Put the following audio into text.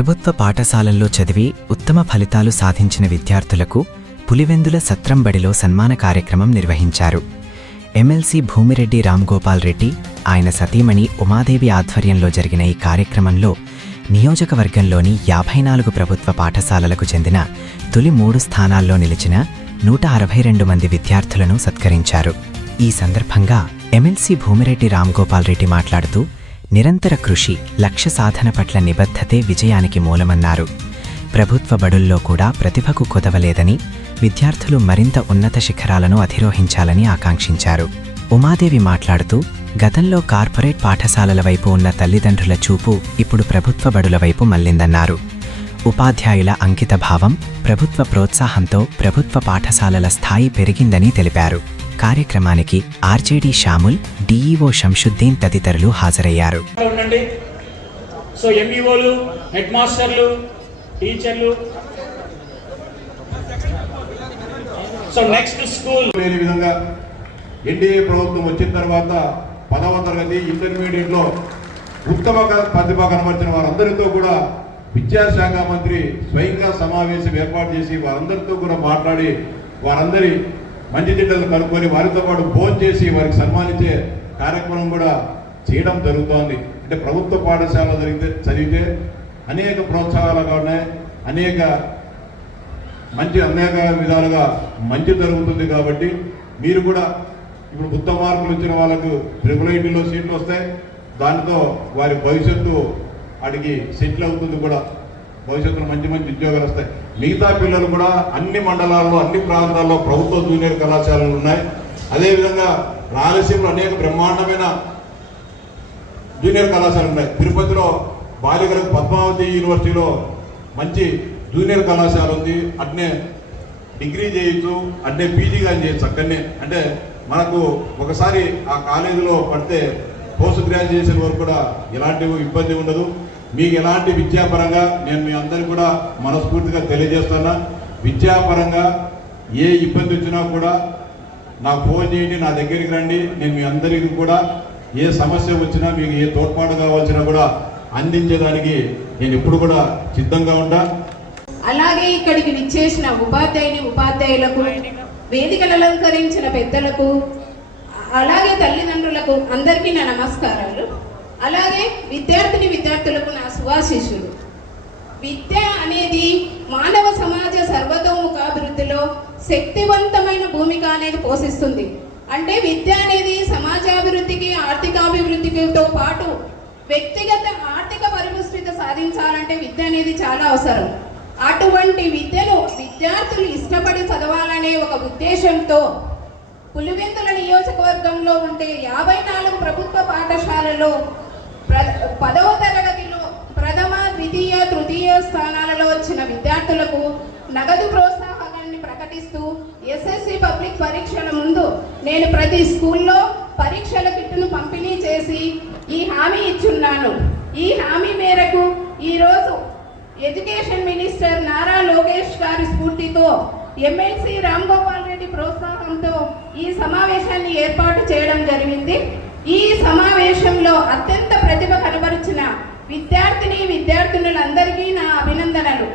ప్రభుత్వ పాఠశాలల్లో చదివి ఉత్తమ ఫలితాలు సాధించిన విద్యార్థులకు పులివెందుల సత్రం బడిలో సన్మాన కార్యక్రమం నిర్వహించారు. ఎమ్మెల్సీ భూమిరెడ్డి రామ్గోపాల్ రెడ్డి, ఆయన సతీమణి ఉమాదేవి ఆధ్వర్యంలో జరిగిన ఈ కార్యక్రమంలో నియోజకవర్గంలోని 54 ప్రభుత్వ పాఠశాలలకు చెందిన తొలి 3 స్థానాల్లో నిలిచిన 162 మంది విద్యార్థులను సత్కరించారు. ఈ సందర్భంగా ఎమ్మెల్సీ భూమిరెడ్డి రామ్గోపాల్ రెడ్డి మాట్లాడుతూ, నిరంతర కృషి, లక్ష్య సాధన పట్ల నిబద్ధతే విజయానికి మూలమన్నారు. ప్రభుత్వ బడుల్లో కూడా ప్రతిభకు కొదవలేదని, విద్యార్థులు మరింత ఉన్నత శిఖరాలను అధిరోహించాలని ఆకాంక్షించారు. ఉమాదేవి మాట్లాడుతూ, గతంలో కార్పొరేట్ పాఠశాలల వైపు ఉన్న తల్లిదండ్రుల చూపు ఇప్పుడు ప్రభుత్వ బడుల వైపు మళ్లిందన్నారు. ఉపాధ్యాయుల అంకితభావం, ప్రభుత్వ ప్రోత్సాహంతో ప్రభుత్వ పాఠశాలల స్థాయి పెరిగిందని తెలిపారు. కార్యక్రమానికి ఆర్జేడీ షాముల్, డీఈఓ షంషుద్దీన్ తదితరులు హాజరయ్యారు. ఎన్డీఏ ప్రభుత్వం వచ్చిన తర్వాత 10వ తరగతి ఇంటర్మీడియట్లో ఉత్తమ ప్రతిభ కనబరిచిన వారందరితో కూడా విద్యాశాఖ మంత్రి స్వయంగా సమావేశం ఏర్పాటు చేసి వారందరితో కూడా మాట్లాడి వారందరి మంచి చెడ్డలు కనుక్కొని వారితో పాటు భోజనం చేసి వారికి సన్మానించే కార్యక్రమం కూడా చేయడం జరుగుతోంది. అంటే ప్రభుత్వ పాఠశాల చదివితే అనేక ప్రోత్సాహాలుగా ఉన్నాయి, అనేక విధాలుగా మంచి జరుగుతుంది. కాబట్టి మీరు కూడా ఇప్పుడు ఉత్తమ మార్కులు వచ్చిన వాళ్ళకు ట్రిపుల్ సీట్లు వస్తాయి. దానితో వారి భవిష్యత్తు వాటికి సెటిల్ అవుతుంది. కూడా భవిష్యత్తులో మంచి ఉద్యోగాలు వస్తాయి. మిగతా పిల్లలు కూడా అన్ని మండలాల్లో, అన్ని ప్రాంతాల్లో ప్రభుత్వ జూనియర్ కళాశాలలు ఉన్నాయి. అదేవిధంగా రాయలసీమలో అనేక బ్రహ్మాండమైన జూనియర్ కళాశాలలు ఉన్నాయి. తిరుపతిలో బాలికలకు పద్మావతి యూనివర్సిటీలో మంచి జూనియర్ కళాశాల ఉంది. అట్నే డిగ్రీ చేయొచ్చు, అట్నే పీజీ కానీ చేయొచ్చు. అక్కడనే అంటే మనకు ఒకసారి ఆ కాలేజీలో పడితే పోస్ట్ గ్రాడ్యుయేషన్ వరకు కూడా ఎలాంటి ఇబ్బంది ఉండదు. మీకు ఎలాంటి విద్యాపరంగా నేను మీ అందరికీ కూడా మనస్ఫూర్తిగా తెలియజేస్తున్నా, విద్యాపరంగా ఏ ఇబ్బంది వచ్చినా కూడా నాకు ఫోన్ చేయండి, నా దగ్గరికి రండి. నేను మీ అందరికీ కూడా ఏ సమస్య వచ్చినా, మీకు ఏ తోడ్పాటు కావాల్సినా కూడా అందించేదానికి నేను ఎప్పుడు కూడా సిద్ధంగా ఉంటా. అలాగే ఇక్కడికి విచ్చేసిన ఉపాధ్యాయులకు, వేదికలు అలంకరించిన పెద్దలకు, అలాగే తల్లిదండ్రులకు అందరికీ నా నమస్కారాలు. అలాగే విద్యార్థులకు నా శుభాశీస్సులు. విద్య అనేది మానవ సమాజ సర్వతోముఖాభివృద్ధిలో శక్తివంతమైన భూమిక అనేది పోషిస్తుంది. అంటే విద్య అనేది సమాజాభివృద్ధికి, ఆర్థికాభివృద్ధితో పాటు వ్యక్తిగత ఆర్థిక పరిపుష్టిత సాధించాలంటే విద్య అనేది చాలా అవసరం. అటువంటి విద్యను విద్యార్థులు ఇష్టపడి చదవాలనే ఒక ఉద్దేశంతో పులివెందుల నియోజకవర్గంలో ఉండే 54 ప్రభుత్వ పాఠశాలలో 10వ తరగతిలో ప్రథమ, ద్వితీయ, తృతీయ స్థానాలలో వచ్చిన విద్యార్థులకు నగదు ప్రోత్సాహాన్ని ప్రకటిస్తూ ఎస్ఎస్సి పబ్లిక్ పరీక్షల ముందు నేను ప్రతి స్కూల్లో పరీక్షల కిట్టును పంపిణీ చేసి ఈ హామీ ఇచ్చున్నాను. ఈ హామీ మేరకు ఈరోజు ఎడ్యుకేషన్ మినిస్టర్ నారా లోకేష్ గారి స్ఫూర్తితో ఎమ్మెల్సీ రామ్గోపాల్ రెడ్డి ప్రోత్సాహంతో ఈ సమావేశాన్ని ఏర్పాటు చేయడం జరిగింది. ఈ సమావేశంలో అత్యంత ప్రతిభ కనబరిచిన విద్యార్థినులందరికీ నా అభినందనలు.